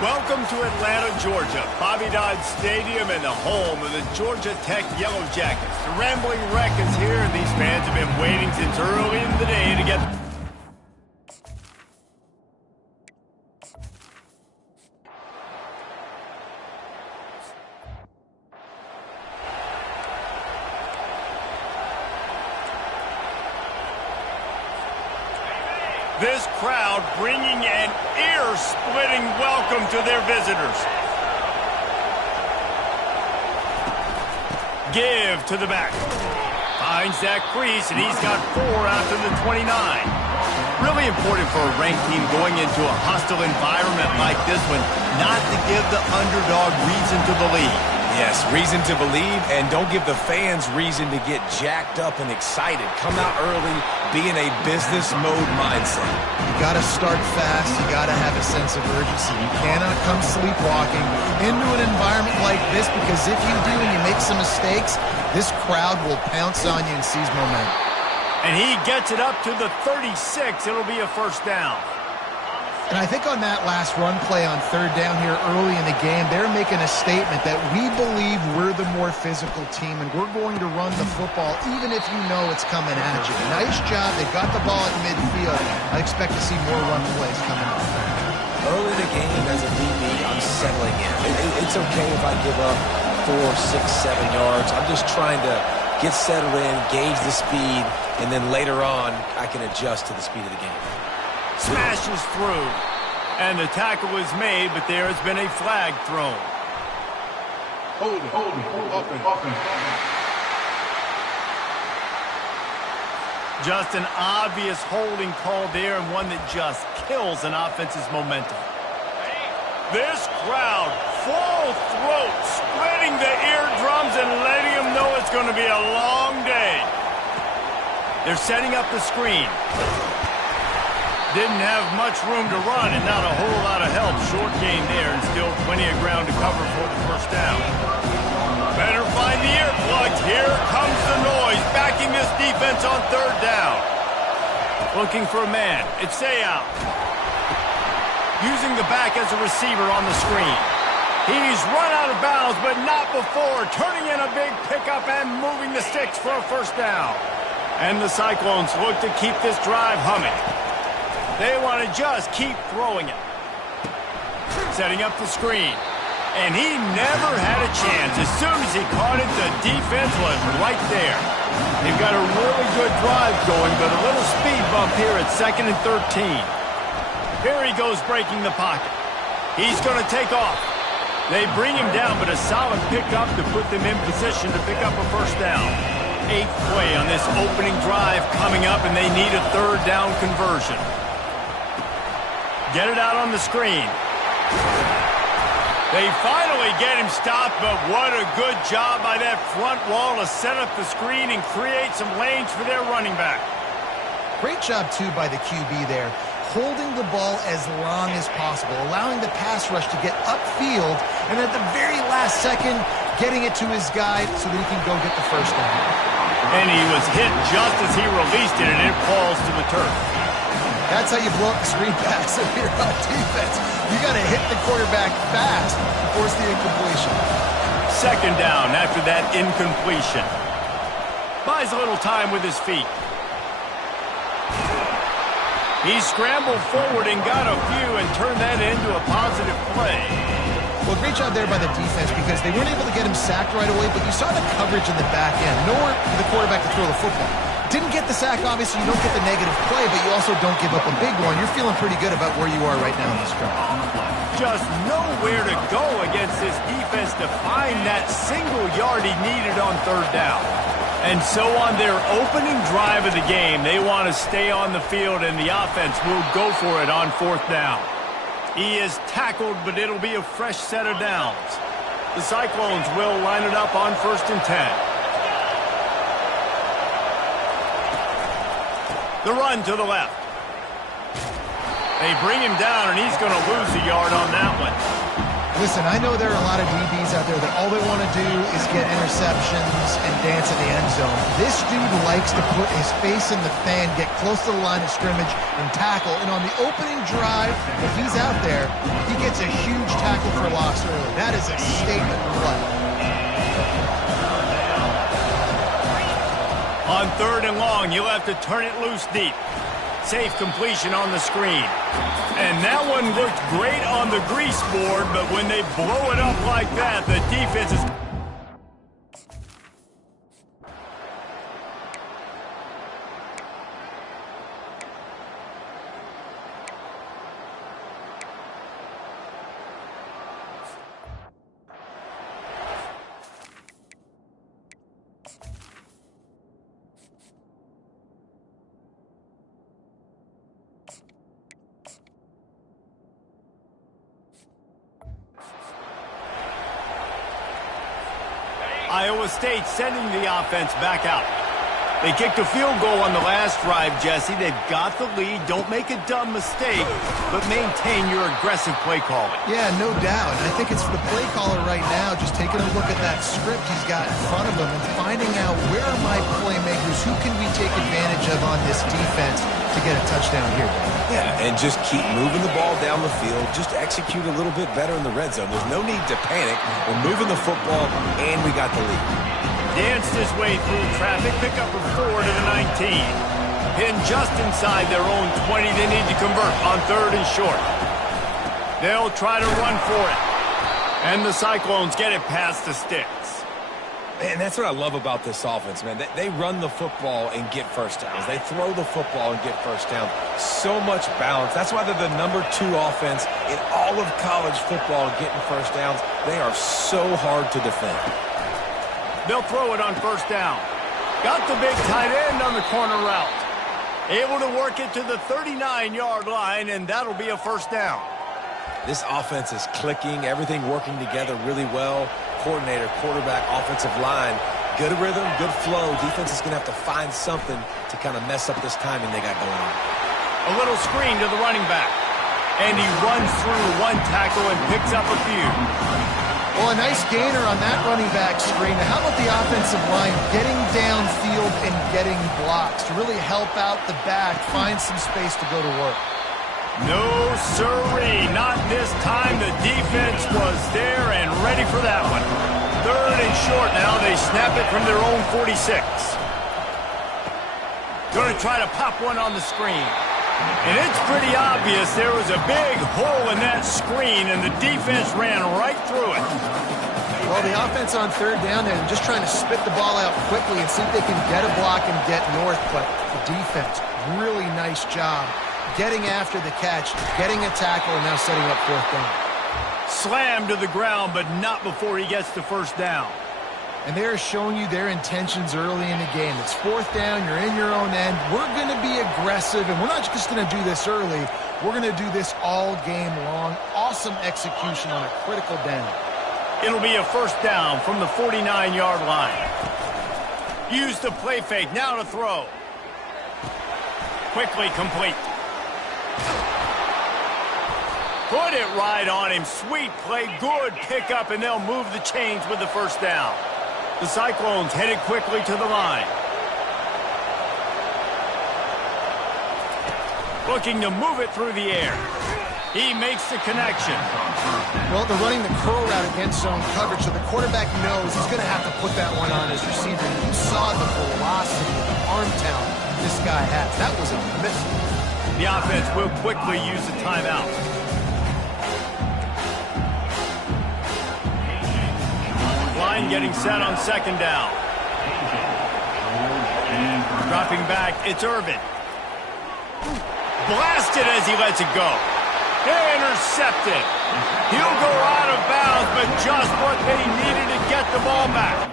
Welcome to Atlanta, Georgia, Bobby Dodd Stadium and the home of the Georgia Tech Yellow Jackets. The Rambling Wreck is here, and these fans have been waiting since early in the day to get... This crowd bringing an ear-splitting welcome to their visitors. Give to the back. Finds that crease, and he's got 4 after the 29. Really important for a ranked team going into a hostile environment like this one, not to give the underdog reason to believe. Yes, reason to believe, and don't give the fans reason to get jacked up and excited. Come out early, be in a business mode mindset. You got to start fast. You got to have a sense of urgency. You cannot come sleepwalking into an environment like this, because if you do and you make some mistakes, this crowd will pounce on you and seize momentum. And he gets it up to the 36. It'll be a first down. And I think on that last run play on third down here early in the game, they're making a statement that we believe we're the more physical team, and we're going to run the football even if you know it's coming at you. Nice job. They got the ball at midfield. I expect to see more run plays coming up. Early in the game, as a DB, I'm settling in. It's okay if I give up 4, 6, 7 yards. I'm just trying to get settled in, gauge the speed, and then later on, I can adjust to the speed of the game. Smashes through, and the tackle is made, but there has been a flag thrown. Offense. Just an obvious holding call there, and one that just kills an offense's momentum. This crowd, full throat, spreading the eardrums and letting them know it's going to be a long day. They're setting up the screen. Didn't have much room to run and not a whole lot of help. Short gain there, and still plenty of ground to cover for the first down. Better find the earplugs. Here comes the noise, backing this defense on third down. Looking for a man. It's Seau. Using the back as a receiver on the screen. He's run out of bounds, but not before. Turning in a big pickup and moving the sticks for a first down. And the Cyclones look to keep this drive humming. They want to just keep throwing it. Setting up the screen. And he never had a chance. As soon as he caught it, the defense was right there. They've got a really good drive going, but a little speed bump here at 2nd and 13. Here he goes breaking the pocket. He's going to take off. They bring him down, but a solid pickup to put them in position to pick up a first down. 8th play on this opening drive coming up, and they need a third down conversion. Get it out on the screen. They finally get him stopped, but what a good job by that front wall to set up the screen and create some lanes for their running back. Great job, too, by the QB there, holding the ball as long as possible, allowing the pass rush to get upfield, and at the very last second, getting it to his guy so that he can go get the first down. And he was hit just as he released it, and it falls to the turf. That's how you blow up the screen pass if you're on defense. You got to hit the quarterback fast and force the incompletion. Second down after that incompletion. Buys a little time with his feet. He scrambled forward and got a few and turned that into a positive play. Well, great job there by the defense, because they weren't able to get him sacked right away, but you saw the coverage in the back end. Nowhere for the quarterback to throw the football. Didn't get the sack, obviously. You don't get the negative play, but you also don't give up a big one. You're feeling pretty good about where you are right now in this drive. Just nowhere to go against this defense to find that single yard he needed on third down. And so on their opening drive of the game, they want to stay on the field, and the offense will go for it on fourth down. He is tackled, but it'll be a fresh set of downs. The Cyclones will line it up on 1st and 10. The run to the left. They bring him down, and he's going to lose a yard on that one. Listen, I know there are a lot of DBs out there that all they want to do is get interceptions and dance in the end zone. This dude likes to put his face in the fan, get close to the line of scrimmage, and tackle. And on the opening drive, if he's out there, he gets a huge tackle for loss early. That is a statement play. On 3rd and long, you'll have to turn it loose deep. Safe completion on the screen. And that one looked great on the grease board, but when they blow it up like that, the defense is... Iowa State sending the offense back out. They kicked a field goal on the last drive, Jesse. They've got the lead. Don't make a dumb mistake, but maintain your aggressive play calling. Yeah, no doubt. I think it's the play caller right now just taking a look at that script he's got in front of him and finding out where are my playmakers, who can we take advantage of on this defense to get a touchdown here. Yeah, and just keep moving the ball down the field. Just execute a little bit better in the red zone. There's no need to panic. We're moving the football, and we got the lead. Danced his way through traffic, pick up a 4 to the 19. Pinned just inside their own 20. They need to convert on 3rd and short. They'll try to run for it. And the Cyclones get it past the sticks. And that's what I love about this offense, man. They run the football and get first downs. They throw the football and get first down. So much balance. That's why they're the #2 offense in all of college football getting first downs. They are so hard to defend. They'll throw it on 1st down. Got the big tight end on the corner route. Able to work it to the 39-yard line, and that'll be a 1st down. This offense is clicking, everything working together really well. Coordinator, quarterback, offensive line, good rhythm, good flow. Defense is going to have to find something to kind of mess up this timing they got going on. A little screen to the running back. And he runs through one tackle and picks up a few. Well, a nice gainer on that running back screen. How about the offensive line getting downfield and getting blocks to really help out the back, find some space to go to work? No, sirree. Not this time. The defense was there and ready for that one. 3rd and short now. They snap it from their own 46. Going to try to pop one on the screen. And it's pretty obvious there was a big hole in that screen, and the defense ran right through it. Well, the offense on 3rd down there, just trying to spit the ball out quickly and see if they can get a block and get north. But the defense, really nice job getting after the catch, getting a tackle, and now setting up 4th down. Slammed to the ground, but not before he gets the 1st down. And they're showing you their intentions early in the game. It's 4th down, you're in your own end. We're going to be aggressive, and we're not just going to do this early. We're going to do this all game long. Awesome execution on a critical down. It'll be a 1st down from the 49-yard line. Use the play fake, now to throw. Quickly complete. Put it right on him. Sweet play, good pickup, and they'll move the chains with the 1st down. The Cyclones headed quickly to the line. Looking to move it through the air. He makes the connection. Well, they're running the curl route against zone coverage, so the quarterback knows he's going to have to put that one on his receiver. You saw the velocity, the arm talent this guy has. That was a missile. The offense will quickly use a timeout. Line getting set on 2nd down. Dropping back, it's Irvin. Blasted as he lets it go. Intercepted. He'll go out of bounds, but just what they needed to get the ball back.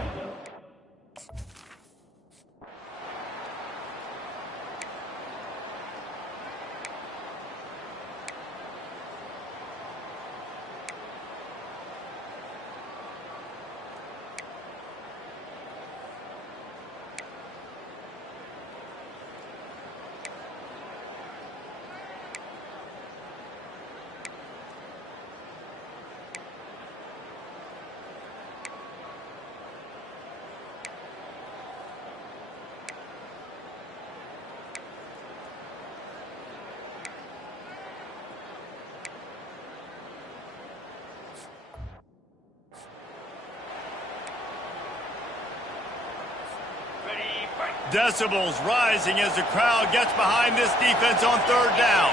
decibels rising as the crowd gets behind this defense on third down.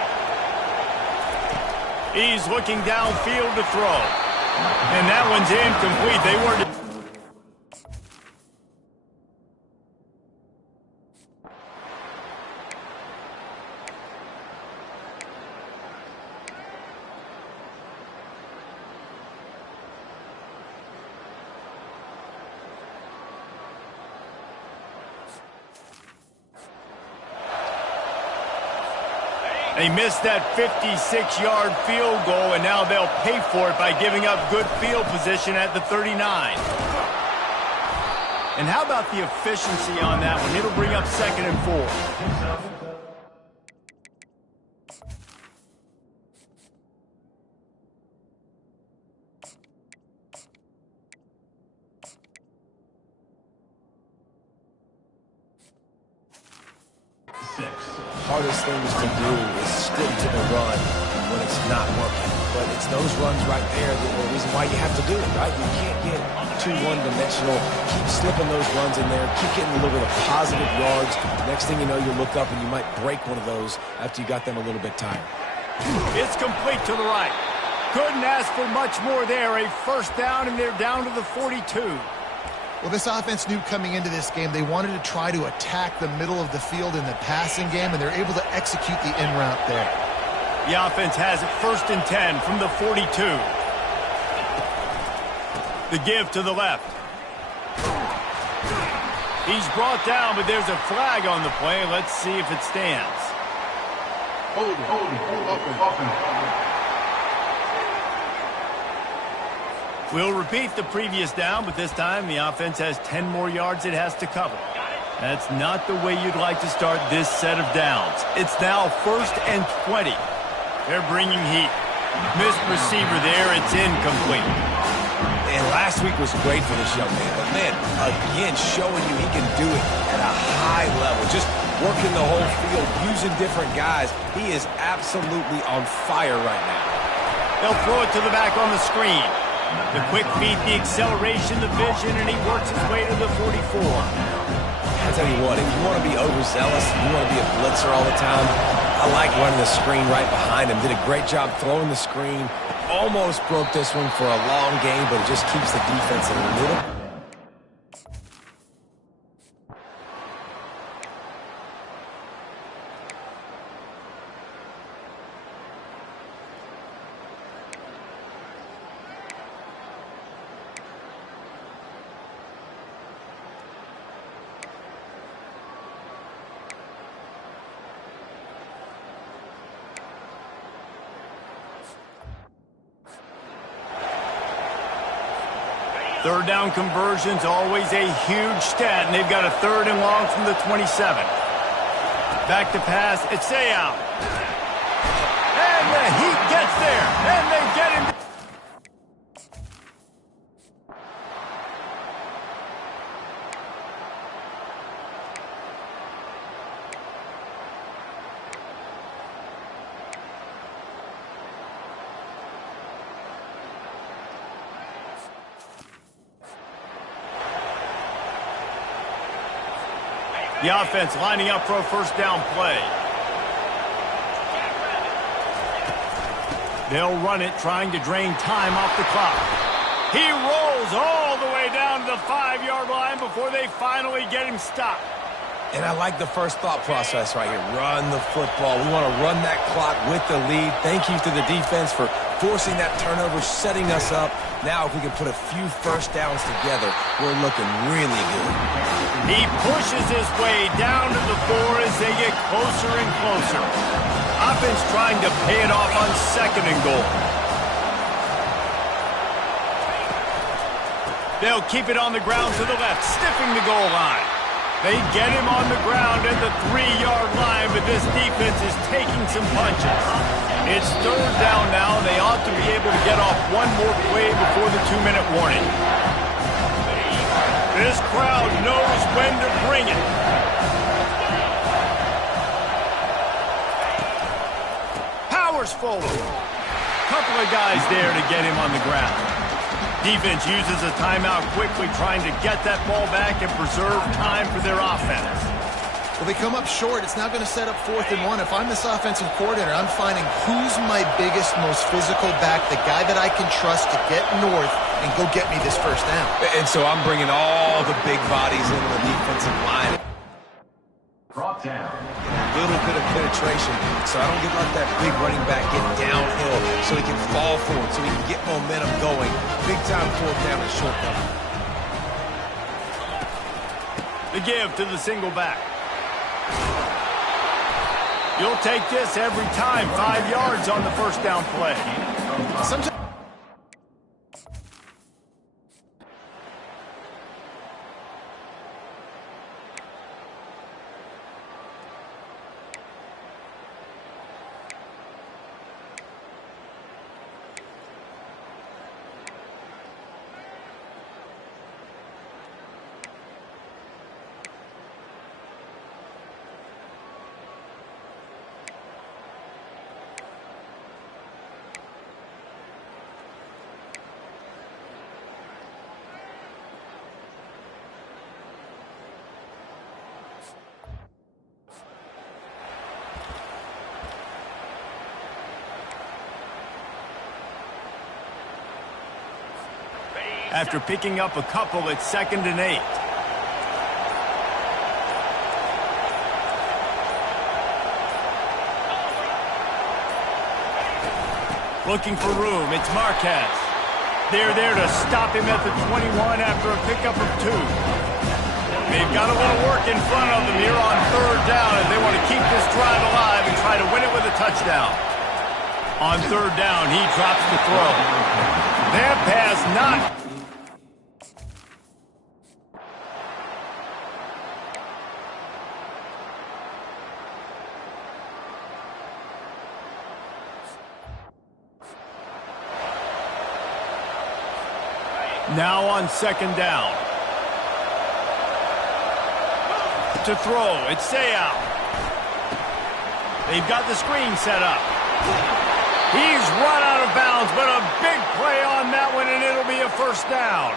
He's looking downfield to throw. And that one's incomplete. They weren't... They missed that 56-yard field goal, and now they'll pay for it by giving up good field position at the 39. And how about the efficiency on that one? It'll bring up 2nd and 4. Hardest things to do is stick to the run when it's not working. But it's those runs right there that are the reason why you have to do it, right? You can't get too one-dimensional. Keep slipping those runs in there. Keep getting a little bit of positive yards. Next thing you know, you look up and you might break one of those after you got them a little bit tired. It's complete to the right. Couldn't ask for much more there. A first down, and they're down to the 42. Well, this offense knew coming into this game they wanted to try to attack the middle of the field in the passing game, and they're able to execute the in route there. The offense has it 1st and 10 from the 42. The give to the left. He's brought down, but there's a flag on the play. Let's see if it stands. We'll repeat the previous down, but this time the offense has 10 more yards it has to cover. That's not the way you'd like to start this set of downs. It's now 1st and 20. They're bringing heat. Missed receiver there. It's incomplete. And last week was great for this young man. But, man, again, showing you he can do it at a high level. Just working the whole field, using different guys. He is absolutely on fire right now. They'll throw it to the back on the screen. The quick feet, the acceleration, the vision, and he works his way to the 44. I tell you what, if you want to be overzealous, you want to be a blitzer all the time, I like running the screen right behind him. Did a great job throwing the screen. Almost broke this one for a long game, but it just keeps the defense a little... Third down conversion's always a huge stat, and they've got a 3rd and long from the 27. Back to pass, it's out. And the Heat gets there, and they get him. The offense lining up for a first down play. They'll run it, trying to drain time off the clock. He rolls all the way down to the 5-yard line before they finally get him stopped. And I like the first thought process right here. Run the football. We want to run that clock with the lead. Thank you to the defense for forcing that turnover, setting us up. Now, if we can put a few first downs together, we're looking really good. He pushes his way down to the 4 as they get closer and closer. Offense trying to pay it off on 2nd and goal. They'll keep it on the ground to the left, stiffing the goal line. They get him on the ground at the 3-yard line, but this defense is taking some punches. It's 3rd down now. They ought to be able to get off one more play before the 2-minute warning. This crowd knows when to bring it. Powers forward. Couple of guys there to get him on the ground. Defense uses a timeout quickly, trying to get that ball back and preserve time for their offense. Well, they come up short. It's now going to set up 4th and 1. If I'm this offensive coordinator, I'm finding who's my biggest, most physical back, the guy that I can trust to get north and go get me this first down. And so I'm bringing all the big bodies into the defensive line. Brought down. A little bit of penetration, so I don't get like that big running back get downhill so he can fall forward, so he can get momentum going. Big time 4th down and short down. The give to the single back. You'll take this every time. 5 yards on the first down play. Sometimes After picking up a couple, it's 2nd and 8. Looking for room, it's Marquez. They're there to stop him at the 21 after a pickup of 2. They've got a little work in front of them here on 3rd down as they want to keep this drive alive and try to win it with a touchdown. On 3rd down, he drops the throw. That pass not... Now on 2nd down. To throw, it's Seau. They've got the screen set up. He's run out of bounds, but a big play on that one, and it'll be a first down.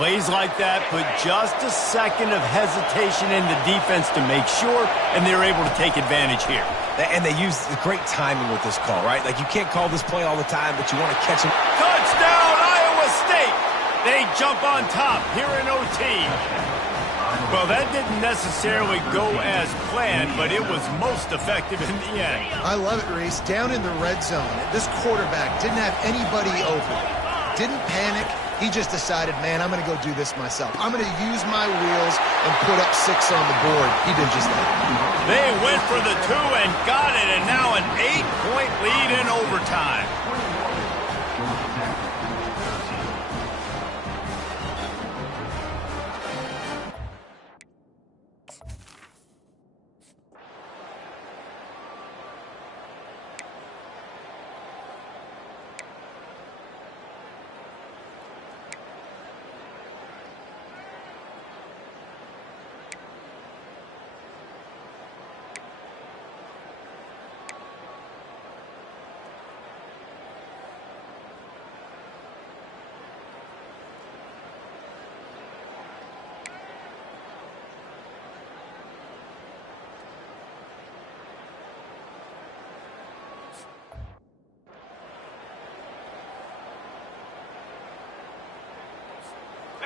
Plays like that put just a second of hesitation in the defense to make sure, and they're able to take advantage here. And they use the great timing with this call, right? Like, you can't call this play all the time, but you want to catch him. Touchdown, Iowa State! They jump on top here in OT. Well, that didn't necessarily go as planned, but it was most effective in the end. I love it, Reese. Down in the red zone, this quarterback didn't have anybody open. Didn't panic. He just decided, man, I'm going to go do this myself. I'm going to use my wheels and put up 6 on the board. He did just that. They went for the 2 and got it, and now an 8-point lead in overtime.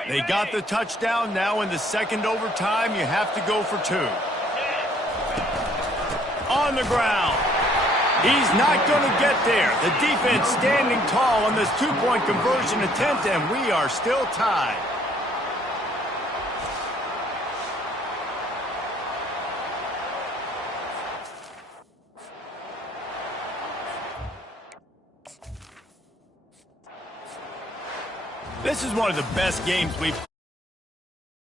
They got the touchdown. Now in the 2nd overtime, you have to go for 2. On the ground. He's not going to get there. The defense standing tall on this 2-point conversion attempt, and we are still tied. This is one of the best games we've